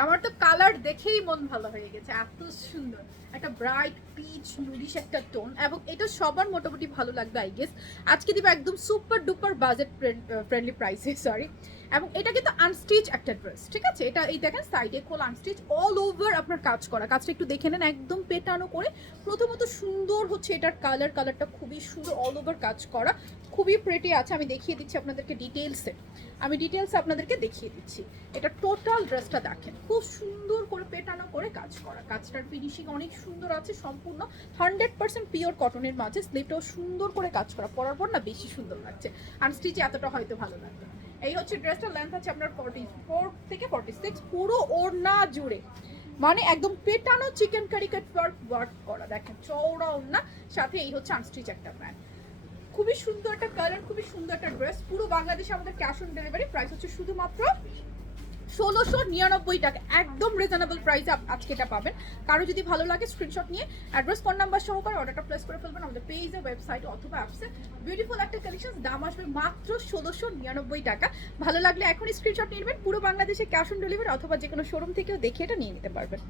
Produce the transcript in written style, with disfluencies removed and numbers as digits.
আমার তো কালার দেখেই মন ভালো হয়ে গেছে, এত সুন্দর একটা ব্রাইট পিচ নুডিশ একটা টোন, এবং এটা সবার মোটামুটি ভালো লাগবে আই গেস। আজকে দিব একদম সুপার ডুপার বাজেট ফ্রেন্ডলি প্রাইসে, সরি। এবং এটা কিন্তু আনস্টিচ একটা ড্রেস, ঠিক আছে? এটা এই দেখেন সাইডে খোল আনস্টিচ, অল ওভার আপনার কাজ করা, কাজটা একটু দেখে নেন, একদম পেটানো করে। প্রথমত সুন্দর হচ্ছে এটার কালারটা খুবই সুন্দর, অল ওভার কাজ করা, খুবই প্রেটি আছে। আমি দেখিয়ে দিচ্ছি আপনাদেরকে ডিটেলসে, আপনাদেরকে দেখিয়ে দিচ্ছি। এটা টোটাল ড্রেসটা দেখেন, খুব সুন্দর করে পেটানো করে কাজ করা, কাজটার ফিনিশিং অনেক সুন্দর আছে, সম্পূর্ণ 100% পিওর কটনের মাঝে, স্লিভটাও সুন্দর করে কাজ করা, পরার পর না বেশি সুন্দর লাগছে। আনস্টিচে এতটা হয়তো ভালো লাগবে না। এই হচ্ছে ড্রেসটা, লেন্থ আছে আপনার 44 থেকে 46, পুরো ওড়না জুড়ে মানে একদম পেটানো চিকেন কারি কাট ওয়ার্ক করা, দেখেন চওড়া ওড়না, সাথে এই হচ্ছে আনস্টিচ একটা প্যান্ট। খুবই সুন্দর একটা কালার, খুবই সুন্দর একটা ড্রেস। পুরো বাংলাদেশে আমাদের ক্যাশ অন ডেলিভারি, প্রাইস হচ্ছে শুধুমাত্র 1699 টাকা, একদম রিজনেবল প্রাইসে আজকে এটা পাবেন। কারো যদি ভালো লাগে স্ক্রিনশট নিয়ে অ্যাড্রেস ফোন নাম্বার সহকারে অর্ডারটা প্লেস করে ফেলবেন আমাদের পেজে, ওয়েবসাইটে অথবা অ্যাপসে। বিউটিফুল একটা কালেকশন, দাম আসবে মাত্র 1699 টাকা। ভালো লাগলে এখনই স্ক্রিনশট নিয়ে নেবেন। পুরো বাংলাদেশে ক্যাশ অন ডেলিভারি অথবা যে কোনো শোরুম থেকেও দেখে এটা নিয়ে নিতে পারবেন।